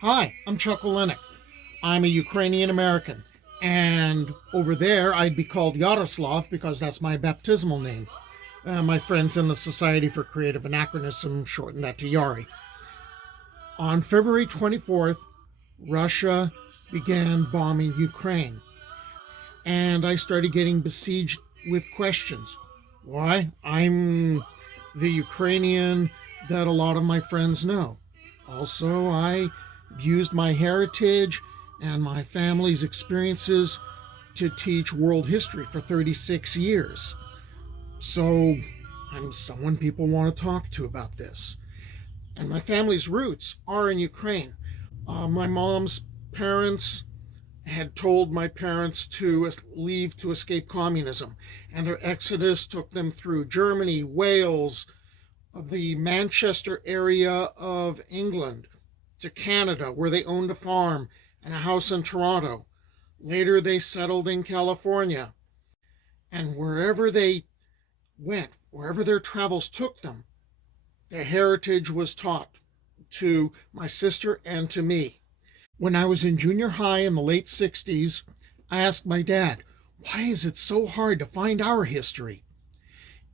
Hi, I'm Chuck Olenek. I'm a Ukrainian American. And over there, I'd be called Yaroslav because that's my baptismal name. My friends in the Society for Creative Anachronism shortened that to Yari. On February 24th, Russia began bombing Ukraine. And I started getting besieged with questions. Why? I'm the Ukrainian that a lot of my friends know. Also, I've used my heritage and my family's experiences to teach world history for 36 years. So I'm someone people want to talk to about this. And my family's roots are in Ukraine. My mom's parents had told my parents to leave to escape communism, and their exodus took them through Germany, Wales, the Manchester area of England, to Canada, where they owned a farm and a house in Toronto. Later, they settled in California. And wherever they went, wherever their travels took them, their heritage was taught to my sister and to me. When I was in junior high in the late 60s, I asked my dad, why is it so hard to find our history?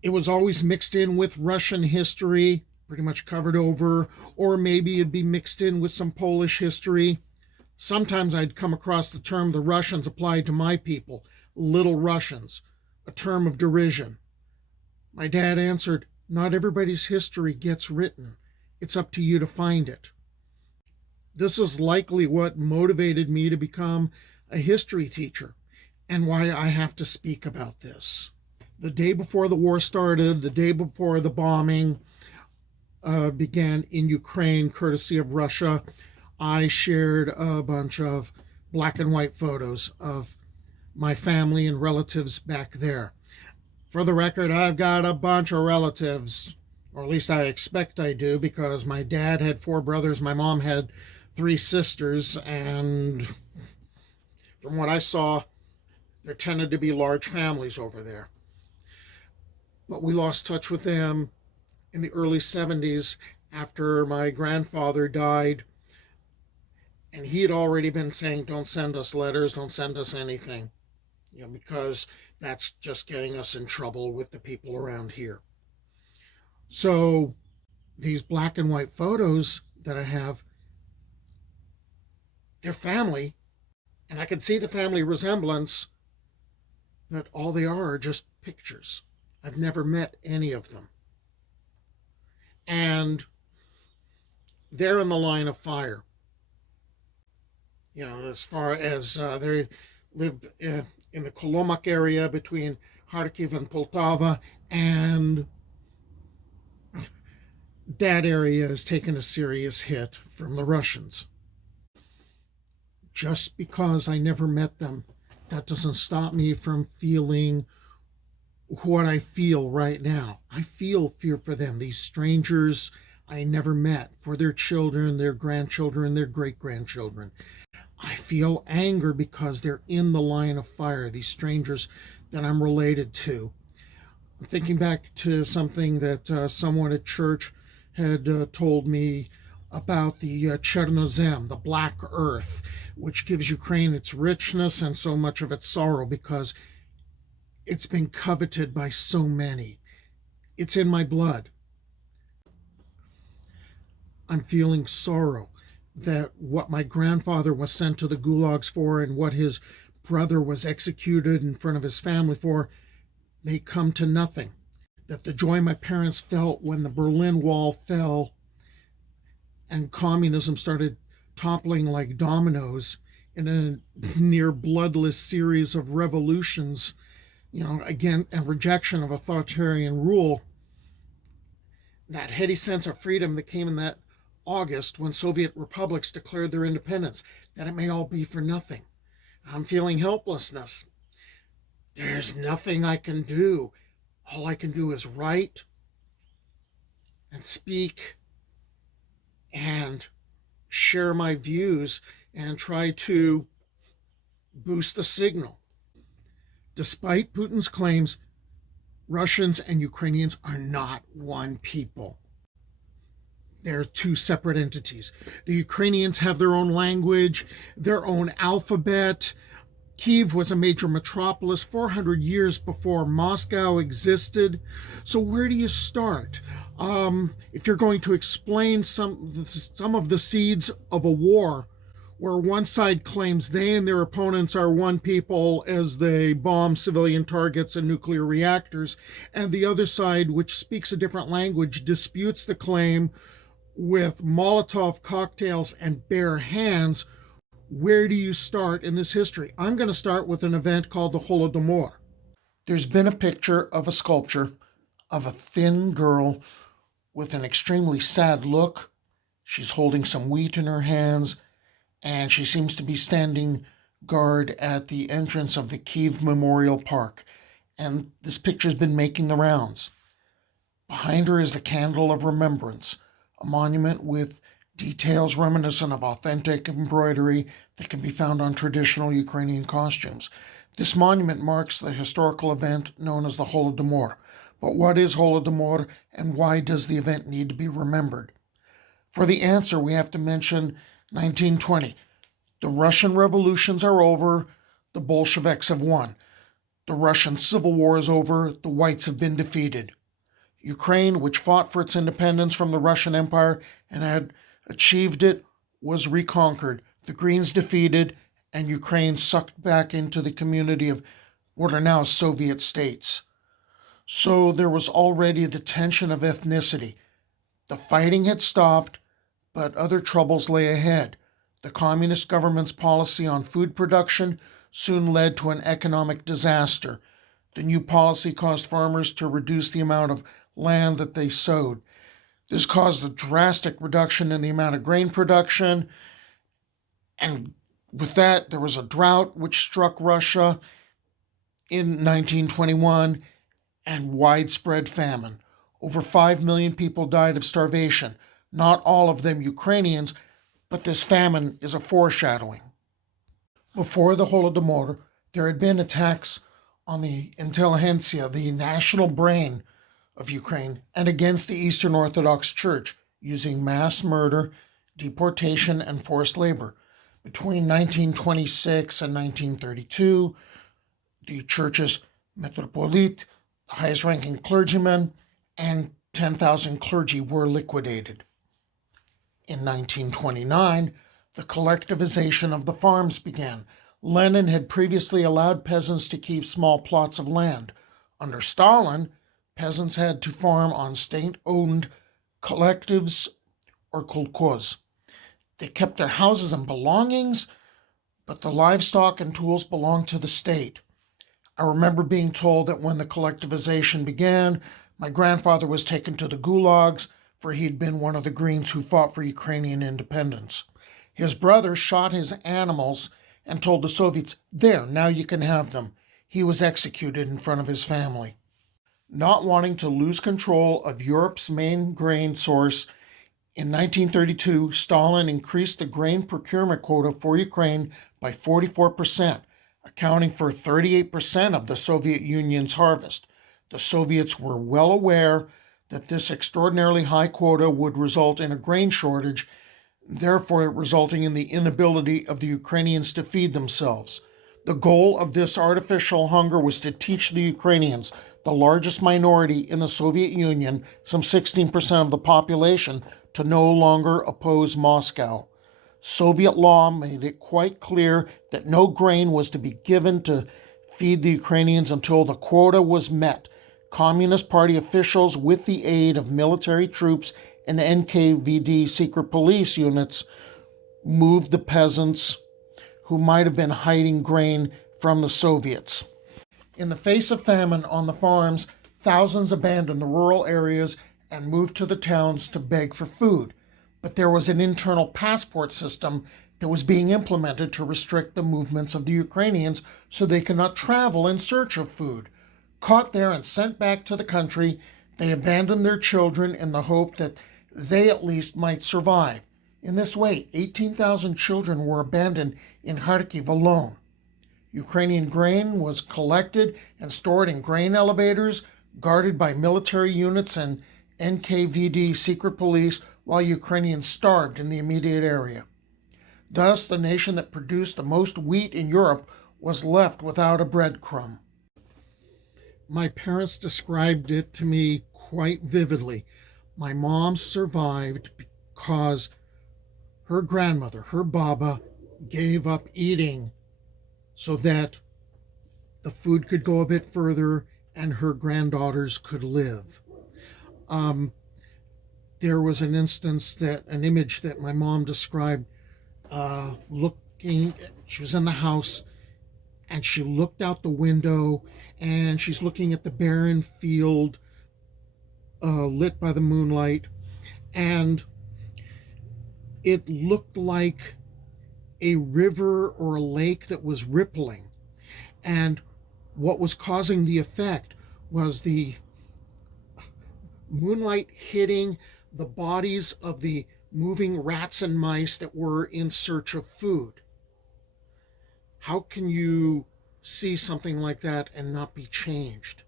It was always mixed in with Russian history, pretty much covered over, or maybe it'd be mixed in with some Polish history. Sometimes I'd come across the term the Russians applied to my people, Little Russians, a term of derision. My dad answered, not everybody's history gets written. It's up to you to find it. This is likely what motivated me to become a history teacher and why I have to speak about this. The day before the war started, the day before the bombing began in Ukraine, courtesy of Russia, I shared a bunch of black and white photos of my family and relatives back there. For the record, I've got a bunch of relatives, or at least I expect I do, because my dad had 4 brothers, my mom had 3 sisters, and from what I saw, there tended to be large families over there. But we lost touch with them in the early 70s after my grandfather died, and he had already been saying, don't send us letters, don't send us anything, because that's just getting us in trouble with the people around here. So these black and white photos that I have, they're family, and I can see the family resemblance, but all they are just pictures. I've never met any of them. And they're in the line of fire. As far as they live in the Kolomak area between Kharkiv and Poltava, and that area has taken a serious hit from the Russians. Just because I never met them, that doesn't stop me from feeling what I feel right now. I feel fear for them, these strangers I never met, for their children, their grandchildren, their great-grandchildren. I feel anger because they're in the line of fire, these strangers that I'm related to. I'm thinking back to something that someone at church had told me about the Chernozem, the Black Earth, which gives Ukraine its richness and so much of its sorrow because it's been coveted by so many. It's in my blood. I'm feeling sorrow that what my grandfather was sent to the gulags for and what his brother was executed in front of his family for may come to nothing. That the joy my parents felt when the Berlin Wall fell and communism started toppling like dominoes in a near bloodless series of revolutions, again, and rejection of authoritarian rule, that heady sense of freedom that came in that August when Soviet republics declared their independence, that it may all be for nothing. I'm feeling helplessness. There's nothing I can do. All I can do is write and speak and share my views and try to boost the signal. Despite Putin's claims, Russians and Ukrainians are not one people. They're two separate entities. The Ukrainians have their own language, their own alphabet. Kiev was a major metropolis 400 years before Moscow existed. So where do you start? If you're going to explain some of the seeds of a war, where one side claims they and their opponents are one people as they bomb civilian targets and nuclear reactors, and the other side, which speaks a different language, disputes the claim with Molotov cocktails and bare hands, where do you start in this history? I'm going to start with an event called the Holodomor. There's been a picture of a sculpture of a thin girl with an extremely sad look. She's holding some wheat in her hands, and she seems to be standing guard at the entrance of the Kiev Memorial Park. And this picture's been making the rounds. Behind her is the Candle of Remembrance, a monument with details reminiscent of authentic embroidery that can be found on traditional Ukrainian costumes. This monument marks the historical event known as the Holodomor. But what is Holodomor, and why does the event need to be remembered? For the answer, we have to mention 1920. The Russian revolutions are over, the Bolsheviks have won. The Russian Civil War is over, the whites have been defeated. Ukraine, which fought for its independence from the Russian Empire and had achieved it, was reconquered. The Greens defeated, and Ukraine sucked back into the community of what are now Soviet states. So there was already the tension of ethnicity. The fighting had stopped, but other troubles lay ahead. The communist government's policy on food production soon led to an economic disaster. The new policy caused farmers to reduce the amount of land that they sowed. This caused a drastic reduction in the amount of grain production, and with that, there was a drought which struck Russia in 1921 and widespread famine. Over 5 million people died of starvation, not all of them Ukrainians, but this famine is a foreshadowing. Before the Holodomor, there had been attacks on the intelligentsia, the national brain of Ukraine, and against the Eastern Orthodox Church, using mass murder, deportation, and forced labor. Between 1926 and 1932, the church's metropolite, the highest ranking clergyman, and 10,000 clergy were liquidated. In 1929, the collectivization of the farms began. Lenin had previously allowed peasants to keep small plots of land. Under Stalin, peasants had to farm on state-owned collectives or kolkhoz. They kept their houses and belongings, but the livestock and tools belonged to the state. I remember being told that when the collectivization began, my grandfather was taken to the gulags, for he'd been one of the Greens who fought for Ukrainian independence. His brother shot his animals and told the Soviets, "There, now you can have them." He was executed in front of his family. Not wanting to lose control of Europe's main grain source, in 1932, Stalin increased the grain procurement quota for Ukraine by 44%, accounting for 38% of the Soviet Union's harvest. The Soviets were well aware that this extraordinarily high quota would result in a grain shortage, therefore resulting in the inability of the Ukrainians to feed themselves. The goal of this artificial hunger was to teach the Ukrainians, the largest minority in the Soviet Union, some 16% of the population, to no longer oppose Moscow. Soviet law made it quite clear that no grain was to be given to feed the Ukrainians until the quota was met. Communist Party officials, with the aid of military troops and NKVD secret police units, moved the peasants who might have been hiding grain from the Soviets. In the face of famine on the farms, thousands abandoned the rural areas and moved to the towns to beg for food. But there was an internal passport system that was being implemented to restrict the movements of the Ukrainians so they could not travel in search of food. Caught there and sent back to the country, they abandoned their children in the hope that they at least might survive. In this way, 18,000 children were abandoned in Kharkiv alone. Ukrainian grain was collected and stored in grain elevators, guarded by military units and NKVD secret police while Ukrainians starved in the immediate area. Thus, the nation that produced the most wheat in Europe was left without a breadcrumb. My parents described it to me quite vividly. My mom survived because her grandmother, her Baba, gave up eating so that the food could go a bit further and her granddaughters could live. Um, there was an image that my mom described, looking, she was in the house and she looked out the window and she's looking at the barren field lit by the moonlight, and it looked like a river or a lake that was rippling. And what was causing the effect was the moonlight hitting the bodies of the moving rats and mice that were in search of food. How can you see something like that and not be changed?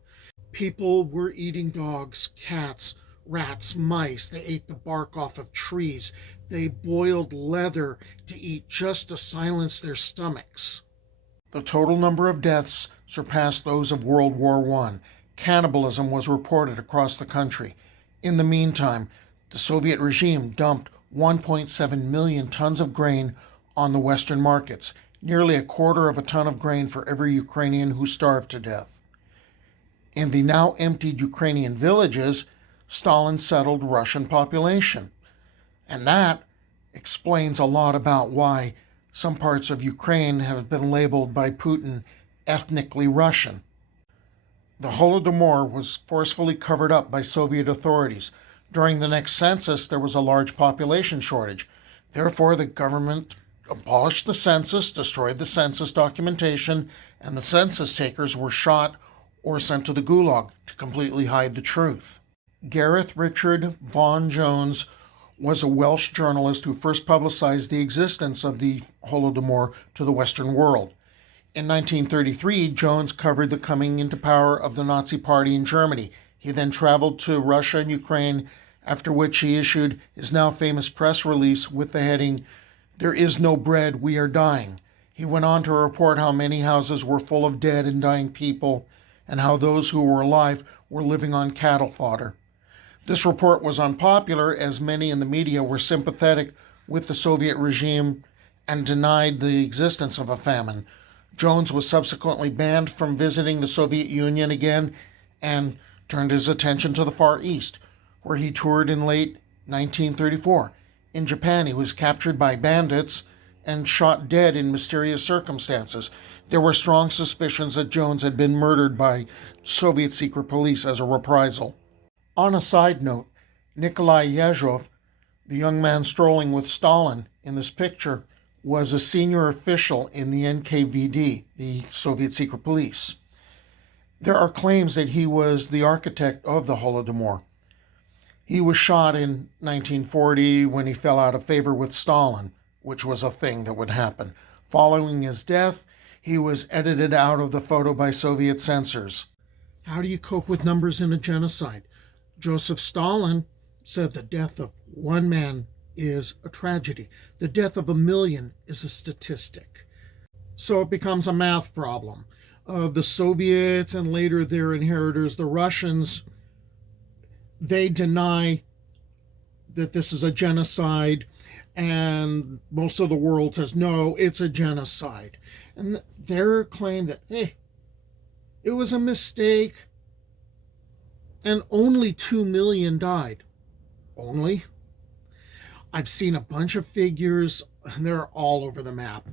People were eating dogs, cats, rats, mice. They ate the bark off of trees. They boiled leather to eat just to silence their stomachs. The total number of deaths surpassed those of World War I. Cannibalism was reported across the country. In the meantime, the Soviet regime dumped 1.7 million tons of grain on the Western markets, nearly a quarter of a ton of grain for every Ukrainian who starved to death. In the now emptied Ukrainian villages, Stalin settled Russian population. And that explains a lot about why some parts of Ukraine have been labeled by Putin ethnically Russian. The Holodomor was forcefully covered up by Soviet authorities. During the next census, there was a large population shortage. Therefore, the government abolished the census, destroyed the census documentation, and the census takers were shot or sent to the Gulag to completely hide the truth. Gareth Richard Vaughan Jones was a Welsh journalist who first publicized the existence of the Holodomor to the Western world. In 1933, Jones covered the coming into power of the Nazi Party in Germany. He then traveled to Russia and Ukraine, after which he issued his now famous press release with the heading, "There is no bread, we are dying." He went on to report how many houses were full of dead and dying people, and how those who were alive were living on cattle fodder. This report was unpopular, as many in the media were sympathetic with the Soviet regime and denied the existence of a famine. Jones was subsequently banned from visiting the Soviet Union again and turned his attention to the Far East, where he toured in late 1934. In Japan, he was captured by bandits and shot dead in mysterious circumstances. There were strong suspicions that Jones had been murdered by Soviet secret police as a reprisal. On a side note, Nikolai Yezhov, the young man strolling with Stalin in this picture, was a senior official in the NKVD, the Soviet secret police. There are claims that he was the architect of the Holodomor. He was shot in 1940 when he fell out of favor with Stalin, which was a thing that would happen. Following his death, he was edited out of the photo by Soviet censors. How do you cope with numbers in a genocide? Joseph Stalin said the death of one man is a tragedy. The death of a million is a statistic. So it becomes a math problem. The Soviets and later their inheritors, the Russians, they deny that this is a genocide, and most of the world says, no, it's a genocide. And their claim that, hey, it was a mistake, and only 2 million died. Only? I've seen a bunch of figures, and they're all over the map.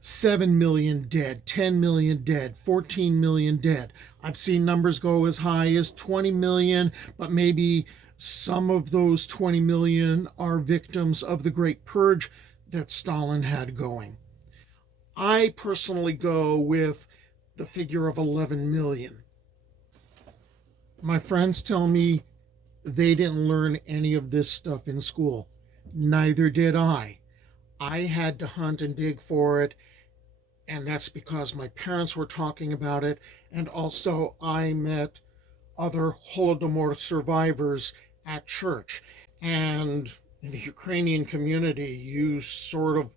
7 million dead, 10 million dead, 14 million dead. I've seen numbers go as high as 20 million, but maybe some of those 20 million are victims of the Great Purge that Stalin had going. I personally go with the figure of 11 million. My friends tell me they didn't learn any of this stuff in school. Neither did I. I had to hunt and dig for it, and that's because my parents were talking about it, and also I met other Holodomor survivors at church. And in the Ukrainian community, you sort of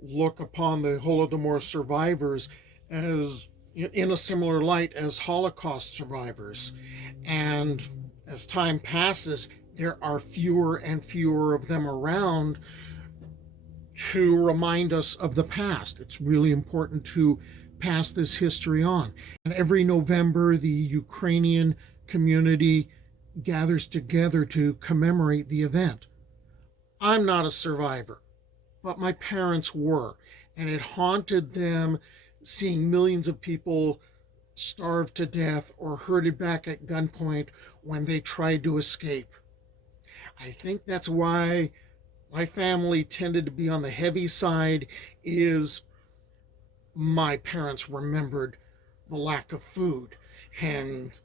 look upon the Holodomor survivors as in a similar light as Holocaust survivors. And as time passes, there are fewer and fewer of them around to remind us of the past. It's really important to pass this history on. And every November, the Ukrainian community gathers together to commemorate the event. I'm not a survivor, but my parents were, and it haunted them seeing millions of people starved to death or herded back at gunpoint when they tried to escape. I think that's why my family tended to be on the heavy side, is my parents remembered the lack of food, and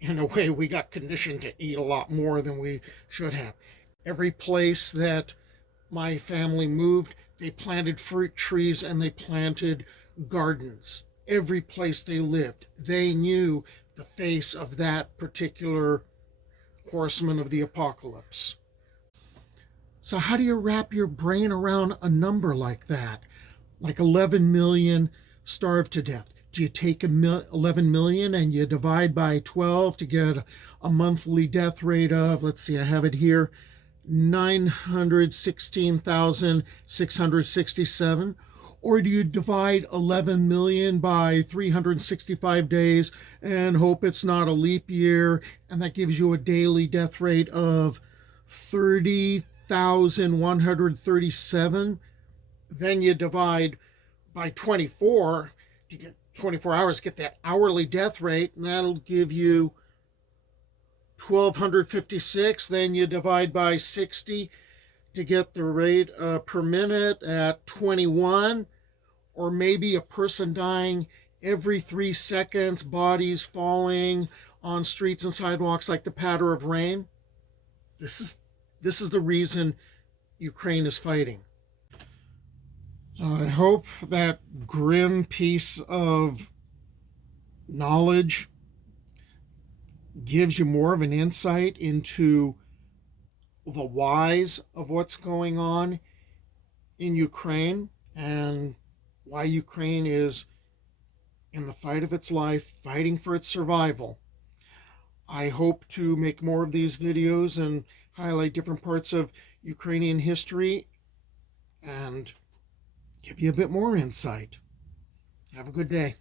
in a way we got conditioned to eat a lot more than we should have. Every place that my family moved, they planted fruit trees and they planted gardens. Every place they lived, they knew the face of that particular horseman of the apocalypse. So how do you wrap your brain around a number like that? Like 11 million starved to death. Do you take 11 million and you divide by 12 to get a monthly death rate of, let's see, I have it here, 916,667? Or do you divide 11 million by 365 days and hope it's not a leap year, and that gives you a daily death rate of 30,137? Then you divide by 24 to get 24 hours, get that hourly death rate, and that'll give you 1,256. Then you divide by 60 to get the rate per minute at 21. Or maybe a person dying every 3 seconds, bodies falling on streets and sidewalks like the patter of rain. This is the reason Ukraine is fighting. So I hope that grim piece of knowledge gives you more of an insight into the whys of what's going on in Ukraine and why Ukraine is in the fight of its life, fighting for its survival. I hope to make more of these videos and highlight different parts of Ukrainian history and give you a bit more insight. Have a good day.